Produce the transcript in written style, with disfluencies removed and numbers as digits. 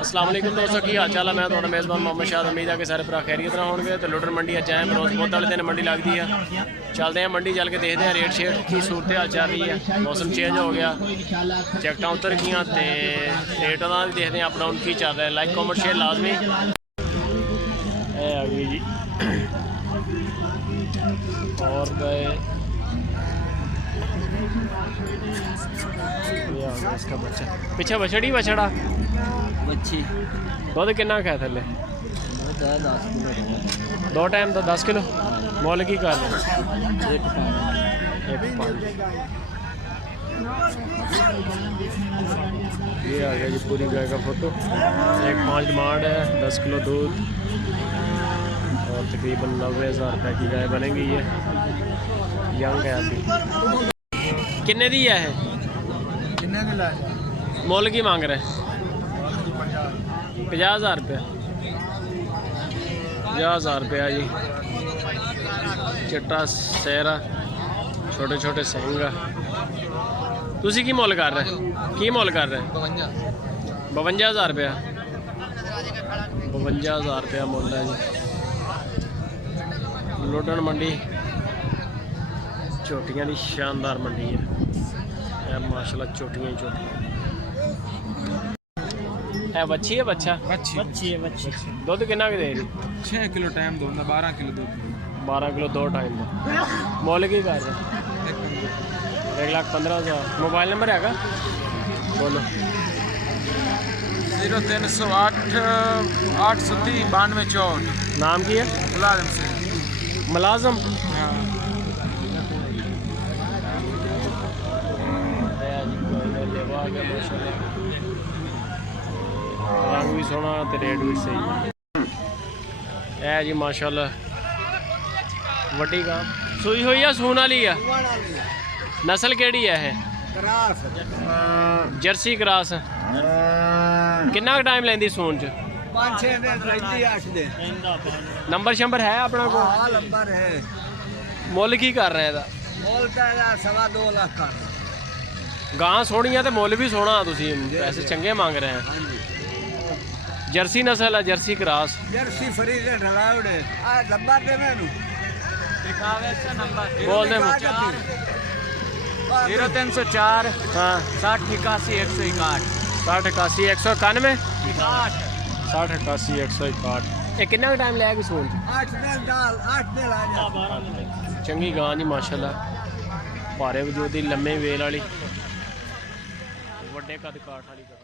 अस्सलाम वालेकुम दोस्तों, की हाल चाल है। मैं थोड़ा मेज़बान मोहम्मद शाह। उम्मीद है कि सारे भरा खैरियत ना होंगे। तो लुडर मंडी अच आए बरोज बहुत वाले दिन मंडी लगती है। चलते हैं मंडी चल के देखते हैं रेट शेट की सूरत हाल चल रही है। मौसम चेंज हो गया, जैकटा उतर गई तो रेट का भी देखते हैं अप डाउन की चल रहा है। लाइक कॉमेंट शेयर लाजमी आ गई जी। और गए इसका बच्चा पीछे बछड़ी बछड़ा बच्ची दुध कितना खाया थले 2 टाइम तो 10 किलो मोल की कर ये आ गया जी पूरी गाय का फोटो। 1.5 डिमांड है, 10 किलो दूध और तकरीबन 90,000 रुपये की गाय बनेगी। ये यंग है अभी। कितने दी है मोल की मांग रहे 50,000 रुपया 50,000 रुपया जी। चिट्टा सेहरा छोटे छोटे सिंग। तुसी की मोल कर रहे की मोल कर रहे 52,000 रुपया 52,000 रुपया मोल है जी। लोडन मंडी चोटियां की शानदार मंडी है माशाल्लाह। चोटियां ही चोटियां है। बच्ची है बच्चा बच्ची है बच्ची। दुध कितना दे रही 6 किलो टाइम दो 12 किलो दूध 12 किलो 2 टाइम का मोल की कर रहे 1,15,000। मोबाइल नंबर है बोलो 0308 830 9264। नाम की है मुलाजिम से मुलाजम। रंग भी सोहना तो रेट भी सही है जी माशाल्लाह। वड्डी गां सूई हुई है सून वाली है। नस्ल केड़ी है जर्सी क्रॉस। कितना टाइम लेंदी सून च 5-6 दिन रहती 8 दिन। नंबर शंबर है अपना को नंबर है। मुल की कर रहे हैं मोल का 2.25 लाख कर गां सोहनी है तो मुल भी सोहना। तुसी पैसे चंगे मांग रहे हैं। जर्सी नस्ल है जर्सी क्रॉस। जर्सी फरीद ढलाउड़े आ नंबर दे मेनू बोल दे 0304 हाँ 60 81 161 60 81 191 60 81 161। ये कितना टाइम लगेगा सून 8 दिन डाल 8 दिन आ जा 12 दिन। चंगी गां जी माशाल्लाह। भारे वजूद दी लम्मे वेल वाली वड्डे कद काठ वाली गां।